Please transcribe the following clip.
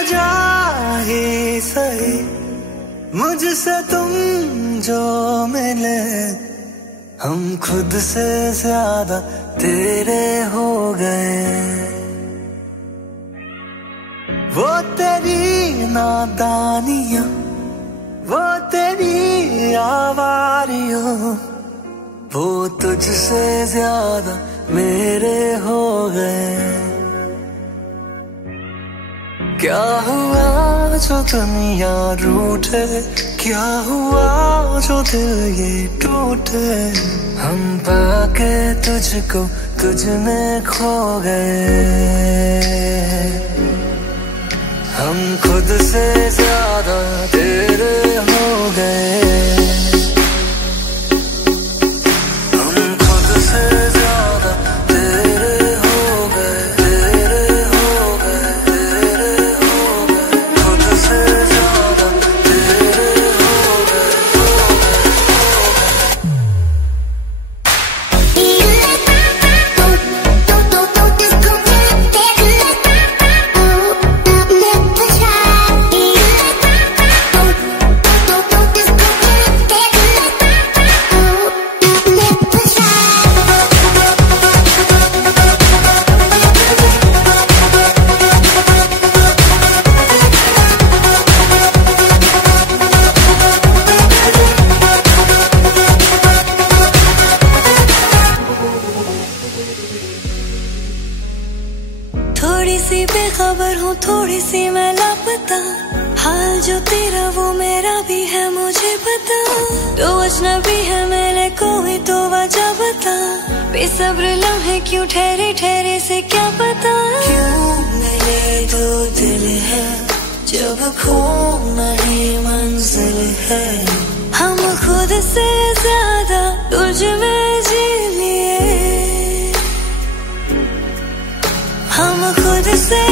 वजह ही सही, मुझसे तुम जो मिले, हम खुद से ज्यादा तेरे हो गए। वो तेरी नादानियां, वो तेरी आवारियों, वो तुझसे ज्यादा मेरे हो गए। क्या हुआ जो दुनिया रूठे, क्या हुआ जो दिल ये टूटे, हम पाके तुझको तुझ में खो गए। हम खुद से ज्यादा तेरे हो गए। हम खुद से ज्यादा तेरे हो गए, तेरे हो गए, तेरे हो गए, खुद से ज्यादा तेरे हो गए, हो गए, हो गए। थोड़ी सी बेखबर हूँ, थोड़ी सी मैं लापता, हाल जो तेरा वो मेरा भी है मुझे पता। तो अजनबी है मेरे कोई तो वजह बता, बेसब्र लम्हे क्यों ठहरे ठहरे से क्या पता। क्यों मिले दो दिल है जब खो नहीं मंजिल है, हम खुद से ज्यादा तुझ में जी लिए, हम खुद से